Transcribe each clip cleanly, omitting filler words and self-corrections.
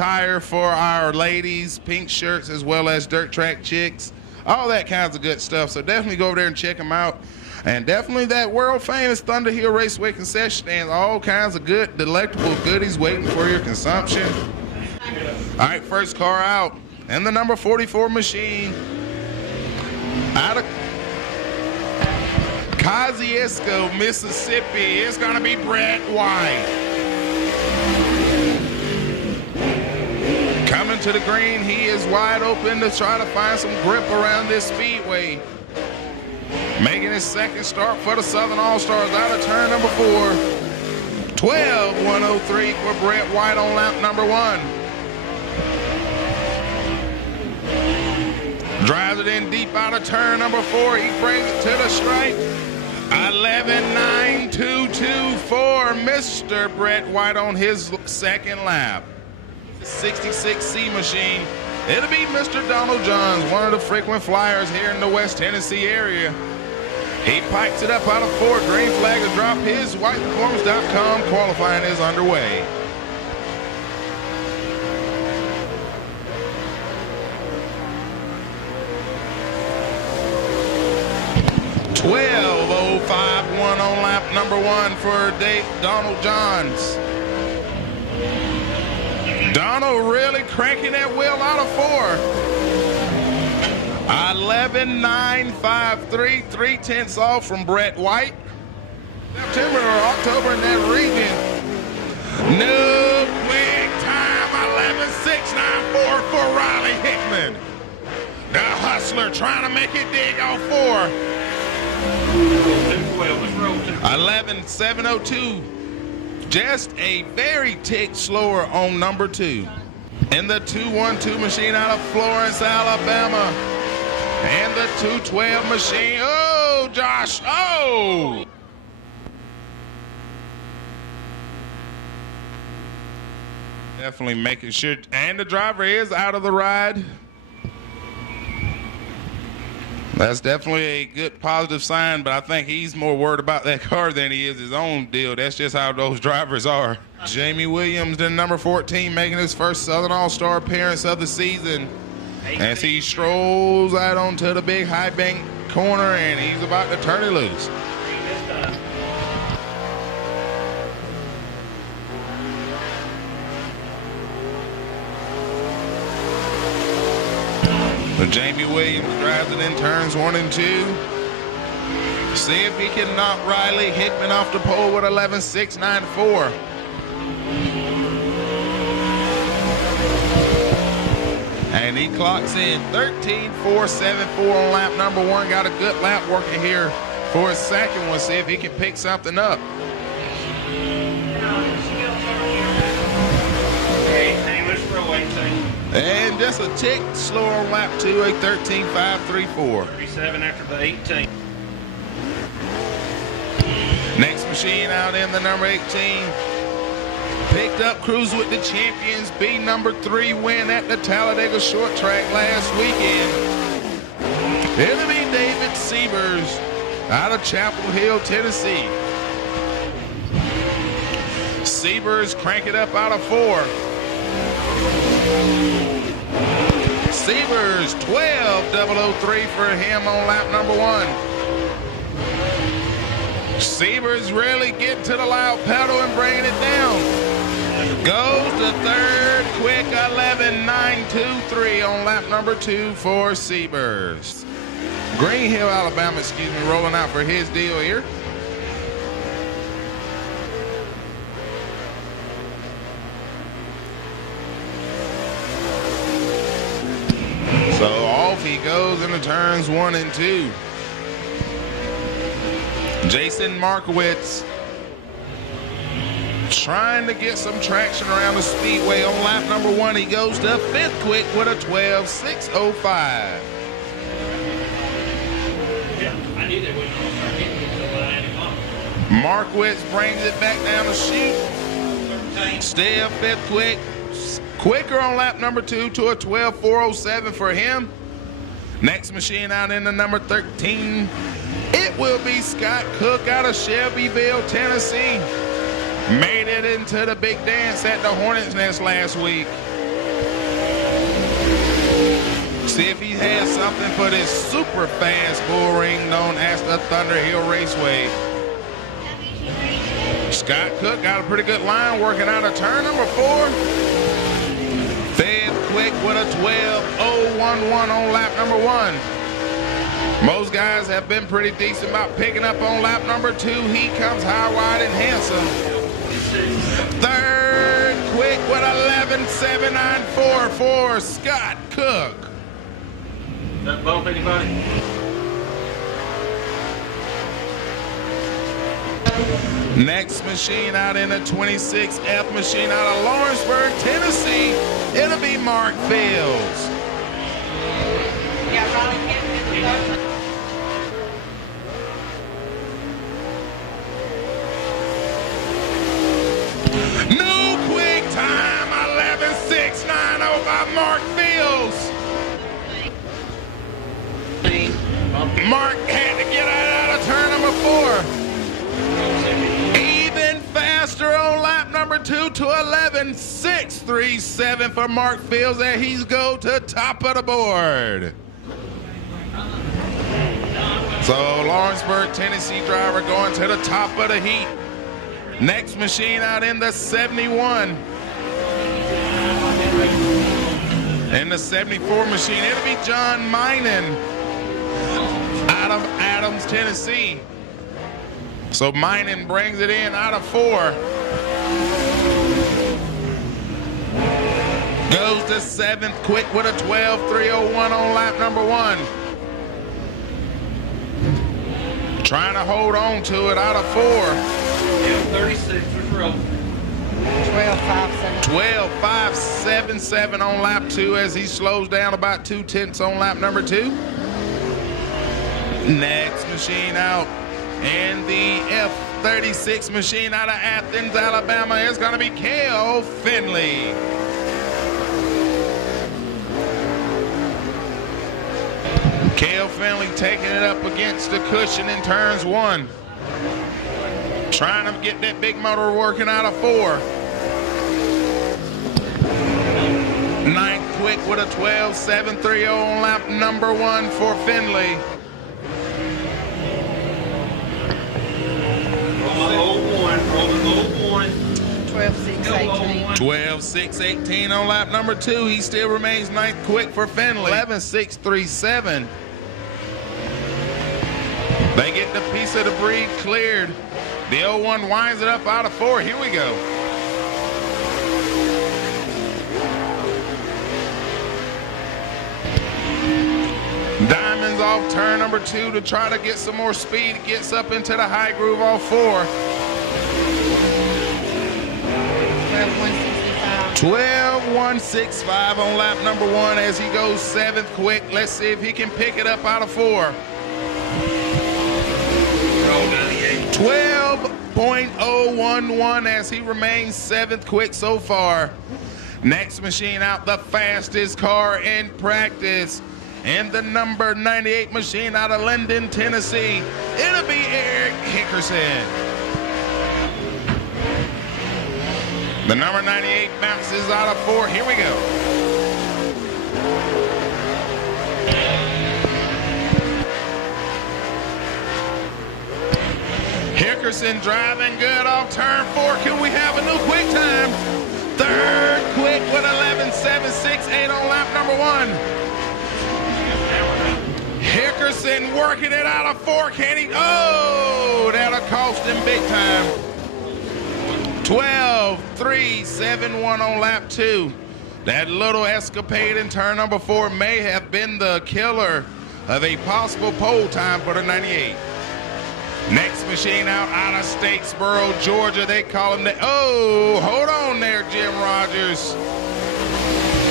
tire for our ladies, pink shirts, as well as dirt track chicks, all that kinds of good stuff. So definitely go over there and check them out. And definitely that world famous Thunderhill Raceway concession stand, all kinds of good, delectable goodies waiting for your consumption. All right, first car out, and the number 44 machine out of Kosciuszko, Mississippi. It's gonna be Brett White. Coming to the green, he is wide open to try to find some grip around this speedway. Making his second start for the Southern All-Stars out of turn number 4. 12-103 for Brett White on lap number 1. Drives it in deep out of turn number 4. He brings it to the stripe. 11.922 for Mr. Brett White on his second lap. 66C machine. It'll be Mr. Donald Johns, one of the frequent flyers here in the West Tennessee area. He pipes it up out of 4. Green flag to drop his. Whiteperformance.com qualifying is underway. .12.051 on lap number 1 for Donald Johns. Donald really cranking that wheel out of 4. 11.953, 3/10 off from Brett White. September or October in that region. No quick time, 11.694 for Riley Hickman. The hustler trying to make it dig off 4. 11.702. Just a very tick slower on number 2. In the 212 machine out of Florence, Alabama. And the 212 machine. Oh, Josh. Oh! Definitely making sure. And the driver is out of the ride. That's definitely a good positive sign, but I think he's more worried about that car than he is his own deal. That's just how those drivers are. Jamie Williams, then number 14, making his first Southern All-Star appearance of the season. As he strolls out onto the big high bank corner, and he's about to turn it loose. So Jamie Williams drives it in turns 1 and 2. See if he can knock Riley Hickman off the pole with 11.694. And he clocks in 13.474 on lap number 1. Got a good lap working here for his second one. See if he can pick something up. And just a tick slower on lap 2, a 13.534. 37 after the 18. Next machine out in the number 18. Picked up Cruise with the Champions B number 3 win at the Talladega Short Track last weekend. It'll be David Siebers out of Chapel Hill, Tennessee. Siebers crank it up out of 4. Siebers 12.003 for him on lap number 1. Siebers really getting to the loud pedal and bringing it down. Goes to third, quick 11.923 on lap number 2 for Siebers. Greenhill, Alabama, rolling out for his deal here. So off he goes into turns 1 and 2. Jason Markowitz trying to get some traction around the speedway on lap number 1. He goes to 5th quick with a 12.605. Markowitz brings it back down the chute. Still 5th quick. Quicker on lap number 2 to a 12.407 for him. Next machine out in the number 13. It will be Scott Cook out of Shelbyville, Tennessee. Made it into the big dance at the Hornets Nest last week. See if he has something for this super fast bull ring known as the Thunderhill Raceway. Scott Cook got a pretty good line working out of turn number 4. Fed quick with a 12.011 on lap number 1. Most guys have been pretty decent about picking up on lap number 2. He comes high, wide, and handsome. Third quick with 11.794 for Scott Cook. That bump anybody? Next machine out in a 26F machine out of Lawrenceburg, Tennessee. It'll be Mark Fields. New quick time, 11.690 by Mark Fields. Mark had to get out of turn number 4. Even faster on lap number 2 to 11.637 for Mark Fields, and he's go to top of the board. So Lawrenceburg, Tennessee driver going to the top of the heat. Next machine out in the 71. In the 74 machine, it'll be John Minen out of Adams, Tennessee. So Minen brings it in out of 4. Goes to 7th quick with a 12.301 on lap number 1. Trying to hold on to it out of 4. 36 for row. 12.577 on lap 2 as he slows down about 0.2 on lap number 2. Next machine out, and the F36 machine out of Athens, Alabama is going to be Cale Finley. Cale Finley taking it up against the cushion in turns 1. Trying to get that big motor working out of 4. 9th quick with a 12.730 on lap number 1 for Finley. 12.618 on lap number 2. He still remains 9th quick for Finley. 11.637. They get the piece of debris cleared. The 01 winds it up out of 4. Here we go. Diamonds off turn number 2 to try to get some more speed. Gets up into the high groove off 4. 12.165 on lap number 1 as he goes 7th quick. Let's see if he can pick it up out of 4. 12.011 as he remains 7th quick so far. Next machine out, the fastest car in practice, and the number 98 machine out of Linden, Tennessee. It'll be Eric Hickerson. The number 98 bounces out of 4. Here we go. Hickerson driving good off turn 4. Can we have a new quick time? 3rd quick with 11.768 on lap number 1. Hickerson working it out of 4. Can he? Oh, that'll cost him big time. 12.371 on lap 2. That little escapade in turn number 4 may have been the killer of a possible pole time for the 98. Next machine out of Statesboro, Georgia. They call him the... Oh, hold on there, Jim Rogers.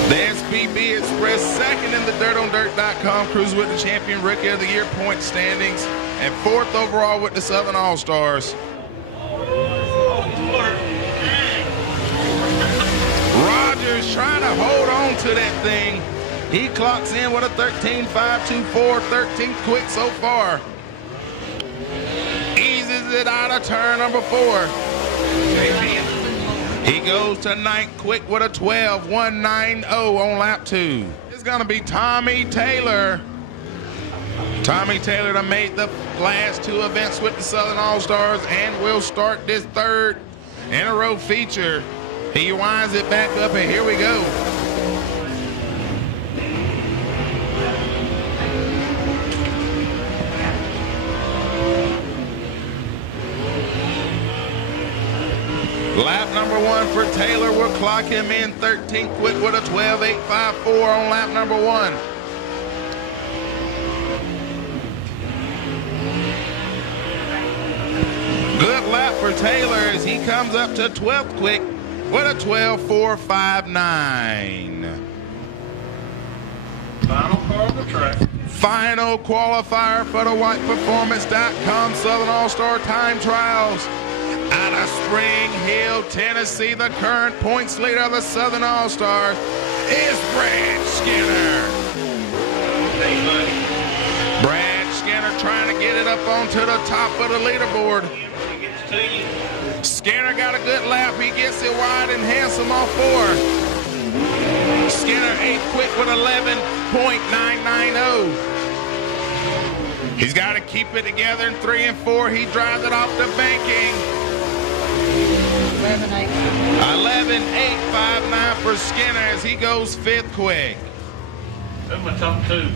The SPB Express, 2nd in the DirtOnDirt.com Cruise with the Champion Rookie of the Year point standings, and 4th overall with the Southern All-Stars. Rogers trying to hold on to that thing. He clocks in with a 13.524, 13th quick so far. Eases it out of turn number 4. He goes to 9th quick with a 12.190 on lap 2. is going to be Tommy Taylor. Tommy Taylor that made the last 2 events with the Southern All-Stars and will start this 3rd in a row feature. He winds it back up, and here we go. Lap number 1 for Taylor will clock him in 13th with a 12.854 on lap number 1. Good lap for Taylor as he comes up to 12th quick with a 12.459. Final car on the track. Final qualifier for the whiteperformance.com Southern All-Star Time Trials. Out of Spring Hill, Tennessee, the current points leader of the Southern All-Stars is Brad Skinner. Hey, buddy. Brad Skinner trying to get it up onto the top of the leaderboard. When it gets to you, Skinner got a good lap. He gets it wide and handsome off 4. Skinner 8th quick with 11.990. He's got to keep it together in 3 and 4. He drives it off the banking. 11.859 for Skinner as he goes 5th quick. that's my top 2.